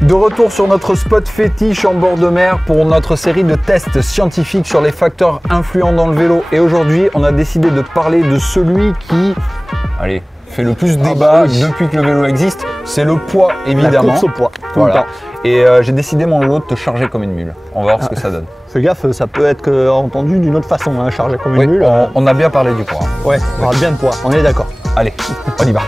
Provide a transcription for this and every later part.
De retour sur notre spot fétiche en bord de mer pour notre série de tests scientifiques sur les facteurs influents dans le vélo. Et aujourd'hui, on a décidé de parler de celui qui, allez, fait le plus débat depuis que le vélo existe. C'est le poids, évidemment. La course au poids, tout le temps. Et j'ai décidé, mon lot, de te charger comme une mule. On va voir ce que ça donne. Fais gaffe, ça peut être entendu d'une autre façon, hein, charger comme une mule. On a bien parlé du poids. Ouais, on parle bien de poids, on est d'accord. Allez, on y va.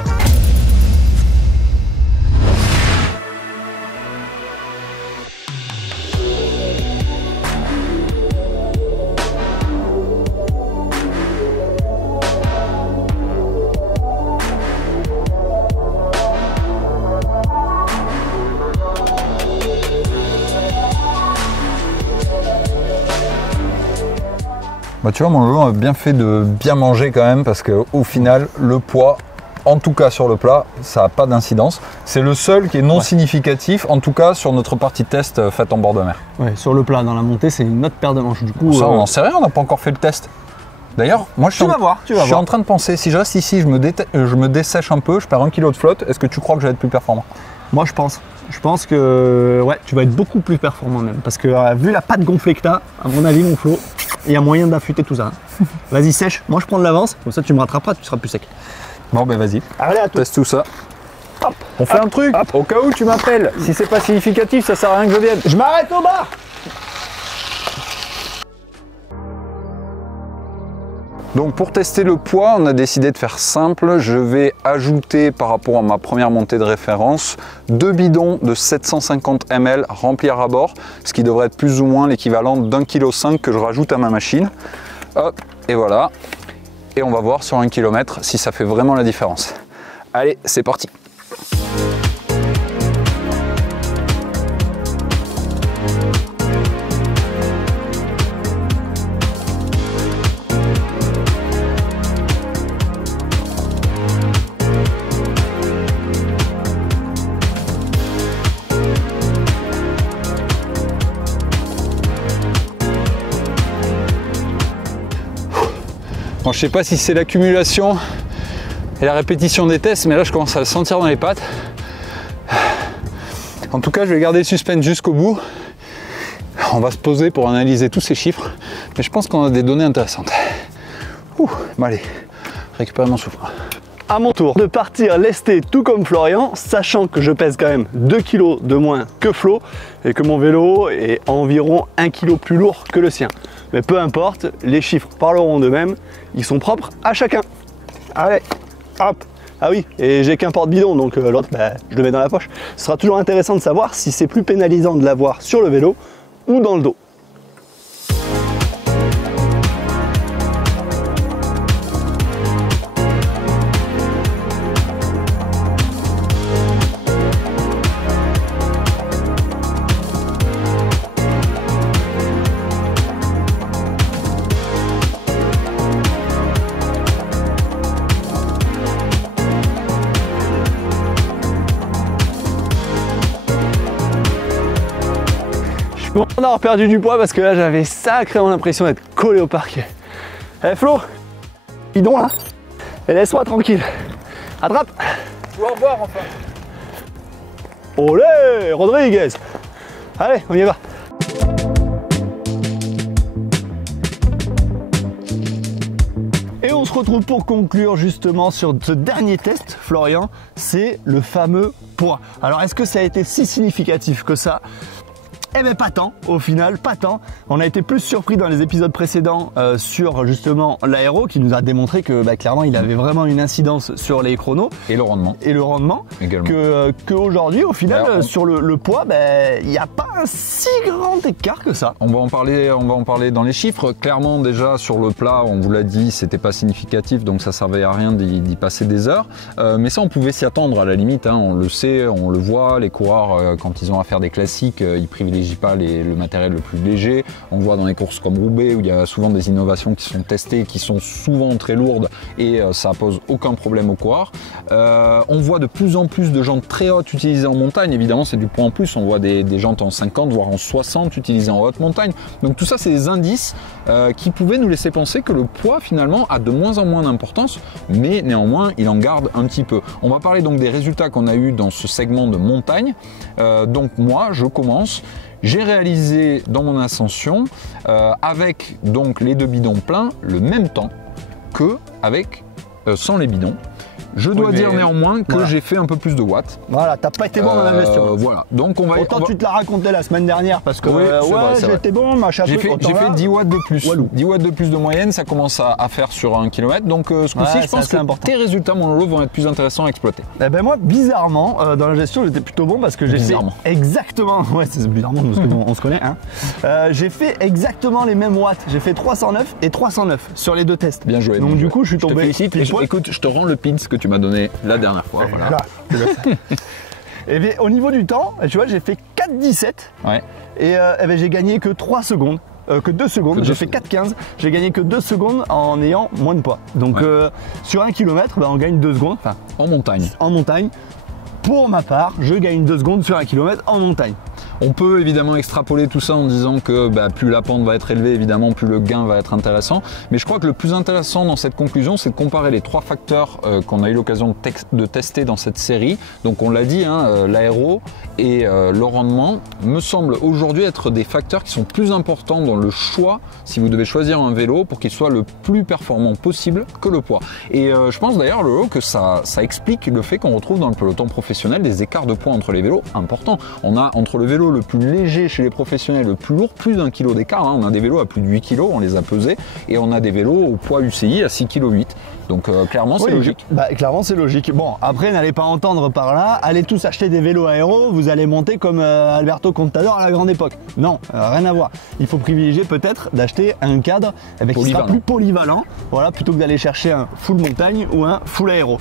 Bah, tu vois, mon vélo a bien fait de bien manger quand même parce qu'au final, le poids, en tout cas sur le plat, ça n'a pas d'incidence. C'est le seul qui est non significatif, en tout cas sur notre partie de test faite en bord de mer. Ouais, sur le plat, dans la montée, c'est une autre paire de manches. Du coup, ça, on n'en sait rien, on n'a pas encore fait le test. D'ailleurs, moi je suis en train de penser, si je reste ici, je me dessèche un peu, je perds 1 kg de flotte, est-ce que tu crois que je vais être plus performant? Moi je pense. Je pense que ouais, tu vas être beaucoup plus performant même. Parce que vu la pâte gonflée que tu as, à mon avis, mon Flo, il y a moyen d'affûter tout ça. Vas-y, sèche. Moi je prends de l'avance, comme ça tu me rattraperas, tu seras plus sec. Bon, ben vas-y. Allez, à toi. Teste tout ça. Hop. On fait un truc, au cas où tu m'appelles. Si c'est pas significatif, ça sert à rien que je vienne. Je m'arrête au bar. Donc pour tester le poids, on a décidé de faire simple. Je vais ajouter par rapport à ma première montée de référence 2 bidons de 750 ml remplis à ras-bord, ce qui devrait être plus ou moins l'équivalent d'1,5 kg que je rajoute à ma machine. Hop, et voilà. Et on va voir sur 1 km si ça fait vraiment la différence. Allez, c'est parti. Bon, je sais pas si c'est l'accumulation et la répétition des tests, mais là je commence à le sentir dans les pattes. En tout cas, je vais garder le suspense jusqu'au bout. On va se poser pour analyser tous ces chiffres, mais je pense qu'on a des données intéressantes. Bon, allez, récupérer mon souffle. À mon tour de partir lesté tout comme Florian, sachant que je pèse quand même 2 kg de moins que Flo et que mon vélo est environ 1 kg plus lourd que le sien. Mais peu importe, les chiffres parleront d'eux-mêmes, ils sont propres à chacun. Allez, hop. Ah oui, et j'ai qu'un porte-bidon, donc l'autre, je le mets dans la poche. Ce sera toujours intéressant de savoir si c'est plus pénalisant de l'avoir sur le vélo ou dans le dos. Je suis content d'avoir perdu du poids parce que là j'avais sacrément l'impression d'être collé au parquet. Eh Flo, bidon là, et laisse-moi tranquille. Attrape. Au revoir enfin. Olé, Rodriguez. Allez, on y va. Et on se retrouve pour conclure justement sur ce dernier test, Florian, c'est le fameux poids. Alors est-ce que ça a été si significatif que ça ? Eh bien pas tant, au final, pas tant. On a été plus surpris dans les épisodes précédents sur justement l'aéro qui nous a démontré que clairement il avait vraiment une incidence sur les chronos. Et le rendement. Et le rendement. Également. Qu'aujourd'hui, au final, sur le poids, il n'y a pas un si grand écart que ça. On va en parler dans les chiffres. Clairement, déjà sur le plat, on vous l'a dit, c'était pas significatif, donc ça servait à rien d'y passer des heures. Mais ça, on pouvait s'y attendre à la limite, hein, on le sait, on le voit, les coureurs, quand ils ont à faire des classiques, ils privilégient privilégie pas le matériel le plus léger. On voit dans les courses comme Roubaix où il y a souvent des innovations qui sont testées, qui sont souvent très lourdes et ça pose aucun problème aux coureurs. On voit de plus en plus de jantes très hautes utilisées en montagne. Évidemment, c'est du poids en plus. On voit des jantes en 50 voire en 60 utilisées en haute montagne. Donc tout ça, c'est des indices qui pouvaient nous laisser penser que le poids finalement a de moins en moins d'importance, mais néanmoins il en garde un petit peu. On va parler donc des résultats qu'on a eu dans ce segment de montagne. Donc moi je commence, j'ai réalisé dans mon ascension avec donc les 2 bidons pleins le même temps que avec sans les bidons. Je dois dire néanmoins que j'ai fait un peu plus de watts. Voilà, t'as pas été bon dans la gestion. Voilà, donc on va. Autant tu te l'as raconté la semaine dernière parce que j'étais bon, machin. J'ai fait 10 watts de plus. 10 watts de plus de moyenne, ça commence à faire sur 1 km. Donc ce coup-ci, je pense que tes résultats, mon Lolo, vont être plus intéressants à exploiter. Eh ben moi, bizarrement, dans la gestion, j'étais plutôt bon parce que j'ai fait exactement. Ouais, c'est bizarrement, on se connaît. Hein. J'ai fait exactement les mêmes watts. J'ai fait 309 et 309 sur les 2 tests. Bien joué. Donc du coup, je suis tombé. Félicite. Écoute, je te rends le pins que tu m'as donné la dernière fois. Voilà. Et bien, au niveau du temps, tu vois, j'ai fait 4,17 et ben, j'ai gagné que 3 secondes. Que 2 secondes, j'ai fait 4,15, j'ai gagné que 2 secondes en ayant moins de poids. Donc sur 1 km, ben, on gagne 2 secondes. Enfin, en montagne. En montagne. Pour ma part, je gagne 2 secondes sur 1 km en montagne. On peut évidemment extrapoler tout ça en disant que plus la pente va être élevée, évidemment, plus le gain va être intéressant. Mais je crois que le plus intéressant dans cette conclusion, c'est de comparer les 3 facteurs qu'on a eu l'occasion de tester dans cette série. Donc on l'a dit, hein, l'aéro et le rendement me semblent aujourd'hui être des facteurs qui sont plus importants dans le choix, si vous devez choisir un vélo, pour qu'il soit le plus performant possible que le poids. Et je pense d'ailleurs, Lolo, que ça explique le fait qu'on retrouve dans le peloton professionnel des écarts de poids entre les vélos importants. On a entre le vélo le plus léger chez les professionnels, le plus lourd, plus d'1 kg d'écart. Hein. On a des vélos à plus de 8 kg, on les a pesés, et on a des vélos au poids UCI à 6,8 kg. Donc clairement, c'est logique. Clairement, c'est logique. Bon, après, n'allez pas entendre par là, allez tous acheter des vélos aéro, vous allez monter comme Alberto Contador à la grande époque. Non, rien à voir. Il faut privilégier peut-être d'acheter un cadre qui sera plus polyvalent, voilà, plutôt que d'aller chercher un full montagne ou un full aéro.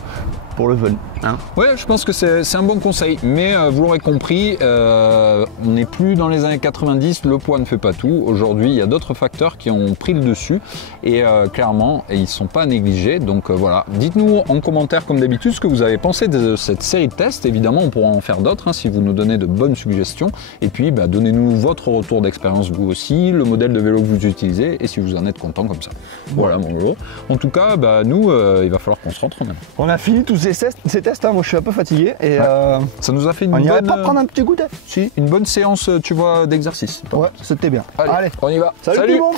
Pour le fun. Hein. Ouais, je pense que c'est un bon conseil, mais vous l'aurez compris, on n'est plus dans les années 90, le poids ne fait pas tout. Aujourd'hui, il y a d'autres facteurs qui ont pris le dessus et clairement, ils ne sont pas négligés. Donc voilà, dites-nous en commentaire comme d'habitude ce que vous avez pensé de cette série de tests. Évidemment, on pourra en faire d'autres hein, si vous nous donnez de bonnes suggestions. Et puis, donnez-nous votre retour d'expérience vous aussi, le modèle de vélo que vous utilisez et si vous en êtes content comme ça. Voilà mon vélo. En tout cas, nous, il va falloir qu'on se rentre même. On a fini tous ces tests, hein. Moi je suis un peu fatigué et ça nous a fait une bonne... On n'irait pas prendre un petit goûter? Si, une bonne séance, tu vois, d'exercice. Ouais, c'était bien. Allez, on y va. Salut tout le monde.